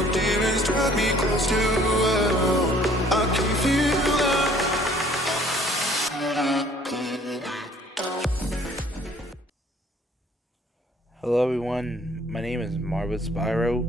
your demons drag me close to hell. I can feel that. Hello everyone, my name is Spyro,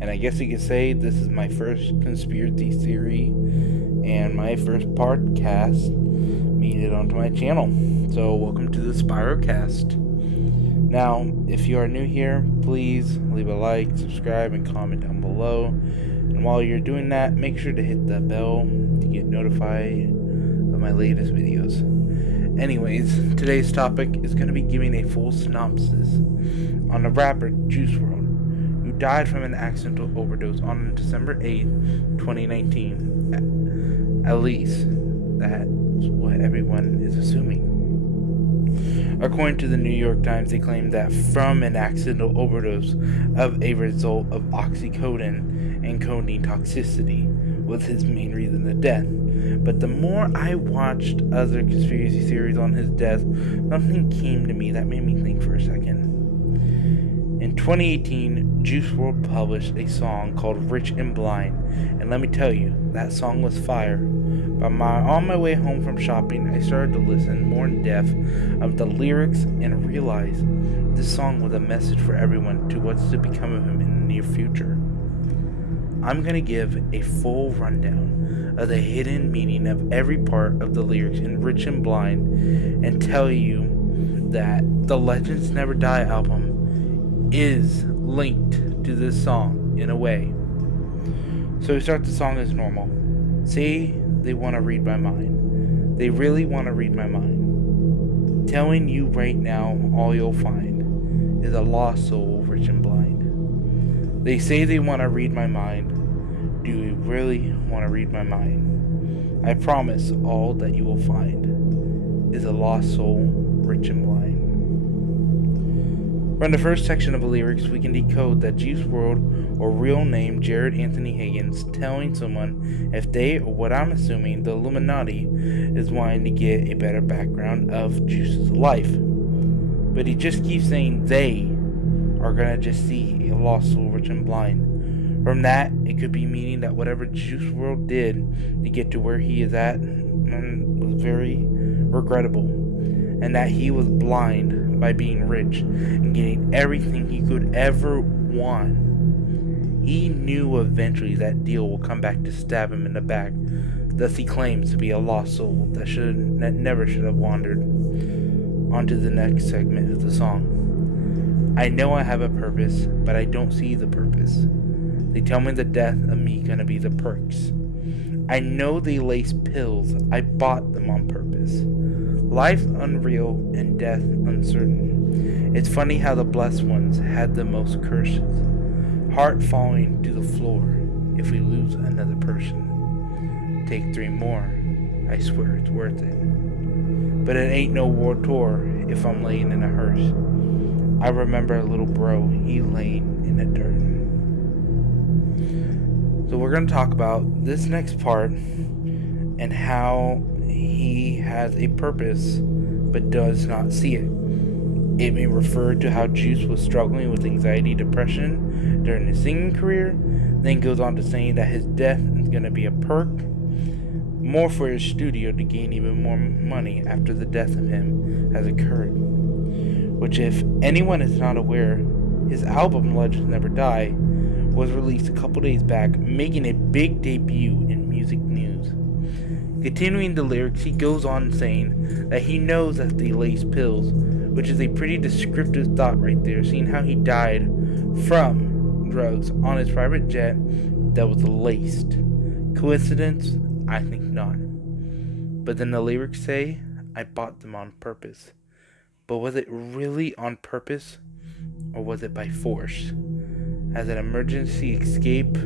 and I guess you could say this is my first conspiracy theory and my first podcast made it onto my channel. So welcome to the Spyro cast. Now, if you are new here, please leave a like, subscribe, and comment down below. And while you're doing that, make sure to hit that bell to get notified of my latest videos. Anyways, today's topic is going to be giving a full synopsis on the rapper Juice WRLD, who died from an accidental overdose on December 8th, 2019. At least, that's what everyone is assuming. According to the New York Times, they claim that from an accidental overdose of a result of oxycodone and codeine toxicity was his main reason of death. But the more I watched other conspiracy theories on his death, something came to me that made me think for a second. In 2018, Juice WRLD published a song called Rich and Blind, and let me tell you, that song was fire. But on my way home from shopping, I started to listen more in depth of the lyrics and realized this song was a message for everyone to what's to become of him in the near future. I'm going to give a full rundown of the hidden meaning of every part of the lyrics in Rich and Blind and tell you that the Legends Never Die album is linked to this song in a way. So we start the song as normal. Say they want to read my mind. They really want to read my mind. Telling you right now all you'll find is a lost soul, rich and blind. They say they want to read my mind. Do you really want to read my mind? I promise all that you will find is a lost soul, rich and blind. From the first section of the lyrics, we can decode that Juice WRLD, or real name Jared Anthony Higgins, telling someone if they, or what I'm assuming, the Illuminati, is wanting to get a better background of Juice's life. But he just keeps saying they are gonna just see a lost soul, rich and blind. From that, it could be meaning that whatever Juice WRLD did to get to where he is at was very regrettable, and that he was blind by being rich and getting everything he could ever want. He knew eventually that deal will come back to stab him in the back. Thus he claims to be a lost soul that never should have wandered. On to the next segment of the song. I know I have a purpose, but I don't see the purpose. They tell me the death of me gonna be the perks. I know they lace pills, I bought them on purpose. Life's unreal and death uncertain. It's funny how the blessed ones had the most curses. Heart falling to the floor if we lose another person. Take 3 more, I swear it's worth it. But it ain't no world tour if I'm laying in a hearse. I remember a little bro, he laying in the dirt. So we're going to talk about this next part and how he has a purpose but does not see it. It may refer to how Juice was struggling with anxiety, depression during his singing career, then goes on to saying that his death is going to be a perk, more for his studio to gain even more money after the death of him has occurred. Which, if anyone is not aware, his album Legends Never Die was released a couple days back, making a big debut in music news. Continuing the lyrics, he goes on saying that he knows that they lace pills, which is a pretty descriptive thought right there, seeing how he died from drugs on his private jet that was laced. Coincidence? I think not. But then the lyrics say, I bought them on purpose. But was it really on purpose, or was it by force? As an emergency escape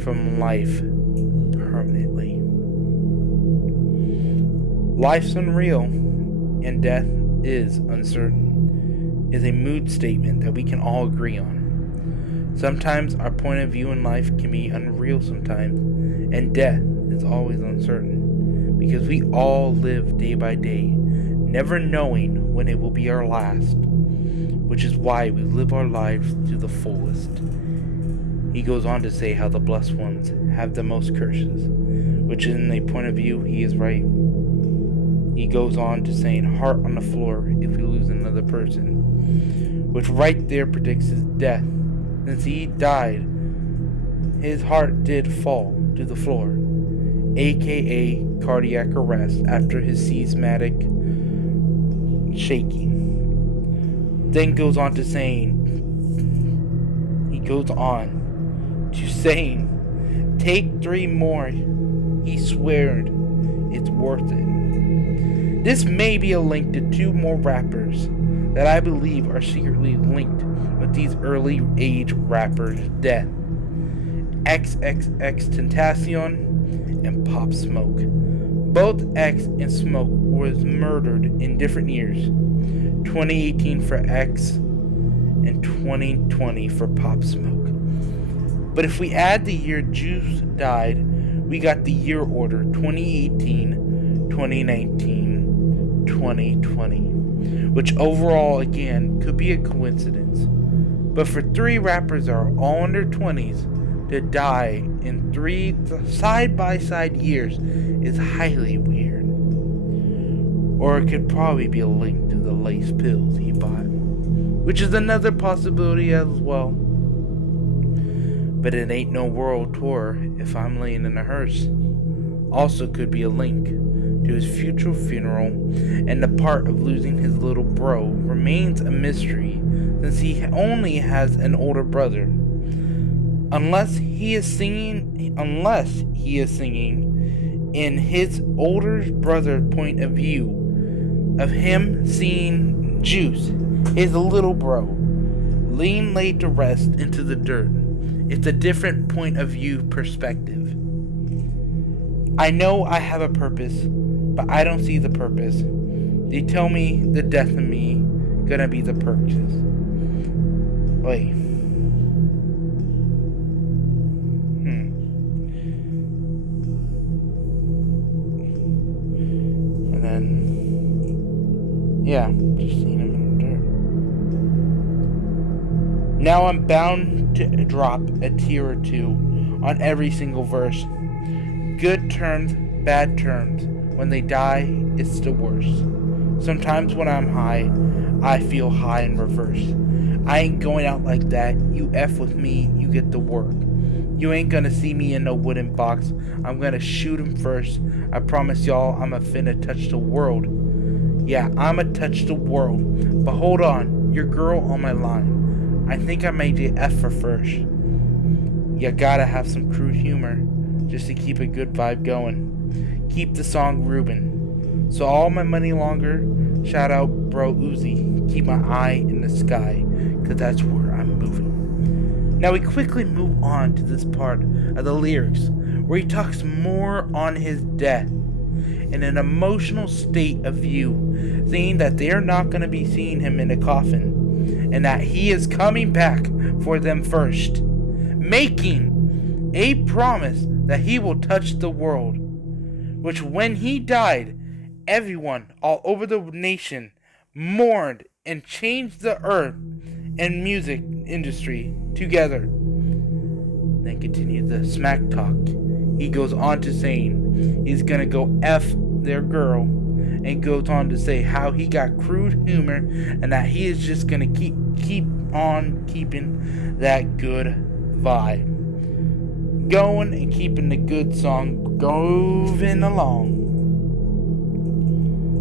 from life permanently. Life's unreal and death is uncertain is a mood statement that we can all agree on. Sometimes our point of view in life can be unreal sometimes, and death is always uncertain because we all live day by day, never knowing when it will be our last, which is why we live our lives to the fullest. He goes on to say how the blessed ones have the most curses, which in a point of view, he is right. He goes on to saying heart on the floor if we lose another person, which right there predicts his death. Since he died, his heart did fall to the floor, aka cardiac arrest after his seismic shaking. Then goes on to saying, take 3 more. He sweared it's worth it. This may be a link to 2 more rappers that I believe are secretly linked with these early age rappers' death. XXX Tentacion and Pop Smoke. Both X and Smoke was murdered in different years. 2018 for X and 2020 for Pop Smoke. But if we add the year Juice died, we got the year order 2018, 2019, 2020, which overall again could be a coincidence. But for 3 rappers that are all in their 20s to die in 3 side-by-side years is highly weird. Or it could probably be a link to the lace pills he bought, which is another possibility as well. But it ain't no world tour if I'm laying in a hearse. Also could be a link to his future funeral, and the part of losing his little bro remains a mystery since he only has an older brother. Unless he is singing in his older brother's point of view of him seeing Juice, his little bro, laid to rest into the dirt. It's a different point of view perspective. I know I have a purpose, but I don't see the purpose. They tell me the death of me gonna be the purchase. Wait. And then, yeah, just seeing him in the dirt. Now I'm bound to drop a tear or 2 on every single verse. Good terms, bad terms. When they die, it's the worst. Sometimes when I'm high, I feel high in reverse. I ain't going out like that. You F with me, you get the work. You ain't gonna see me in no wooden box. I'm gonna shoot him first. I promise y'all I'm a finna touch the world. Yeah, I'ma touch the world. But hold on, your girl on my line. I think I made the F for first. You gotta have some crude humor just to keep a good vibe going. Keep the song Ruben. So all my money longer, shout out bro Uzi. Keep my eye in the sky, cause that's where I'm moving. Now we quickly move on to this part of the lyrics where he talks more on his death in an emotional state of view, saying that they're not going to be seeing him in a coffin and that he is coming back for them first, making a promise that he will touch the world, which when he died, everyone all over the nation mourned and changed the earth and music industry together. Then continued the smack talk. He goes on to saying he's gonna go F their girl, and goes on to say how he got crude humor and that he is just gonna keep on keeping that good vibe going and keeping the good song going along.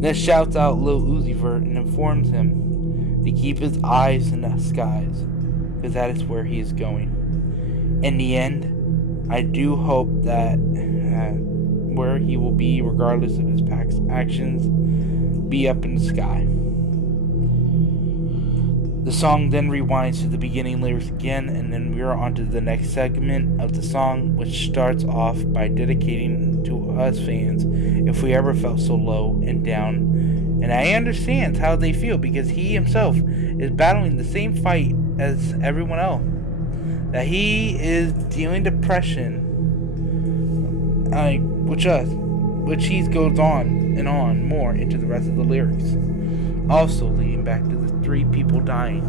Then shouts out Lil Uzi Vert and informs him to keep his eyes in the skies, because that is where he is going. In the end, I do hope that where he will be, regardless of his past actions, be up in the sky. The song then rewinds to the beginning lyrics again, and then we are on to the next segment of the song, which starts off by dedicating to us fans if we ever felt so low and down. And I understand how they feel, because he himself is battling the same fight as everyone else. That he is dealing depression, which he goes on and on more into the rest of the lyrics. Also leading back to the 3 people dying,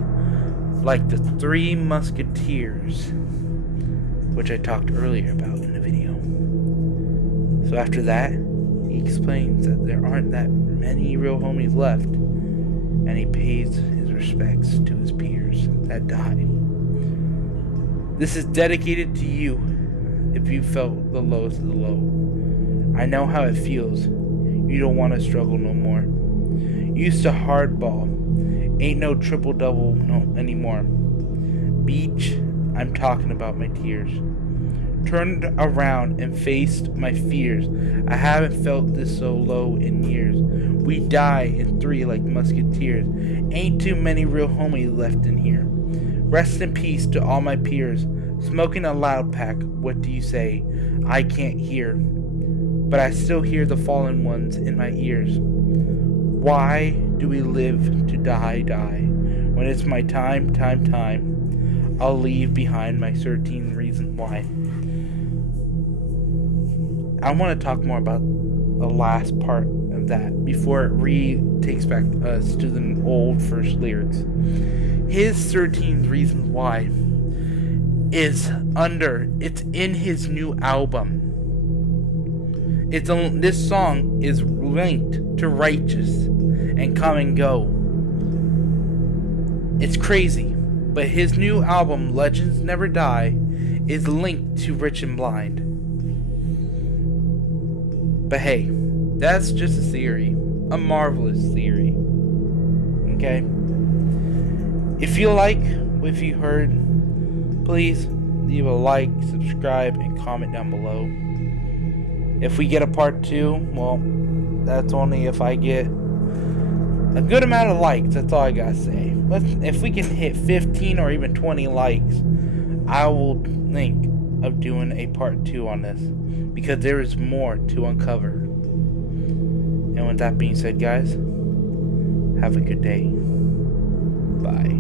like the 3 musketeers. which I talked earlier about in the video. So after that, he explains that there aren't that many real homies left, and he pays his respects to his peers that died. This is dedicated to you if you felt the lowest of the low. I know how it feels. You don't want to struggle no more. Used to hardball. Ain't no triple-double no anymore. Beach, I'm talking about my tears. Turned around and faced my fears. I haven't felt this so low in years. We die in three like musketeers. Ain't too many real homies left in here. Rest in peace to all my peers. Smoking a loud pack, what do you say? I can't hear. But I still hear the fallen ones in my ears. Why do we live to die? When it's my time, I'll leave behind my 13 reasons why. I want to talk more about the last part of that before it takes back us to the old first lyrics. His 13 reasons why it's in his new album. This song is linked to Righteous and Come and Go. It's crazy, but his new album, Legends Never Die, is linked to Rich and Blind. But hey, that's just a theory. A marvelous theory. Okay? If you like what you heard, please leave a like, subscribe, and comment down below. If we get a part 2, well, that's only if I get a good amount of likes. That's all I gotta say. If we can hit 15 or even 20 likes, I will think of doing a part 2 on this, because there is more to uncover. And with that being said, guys, have a good day. Bye.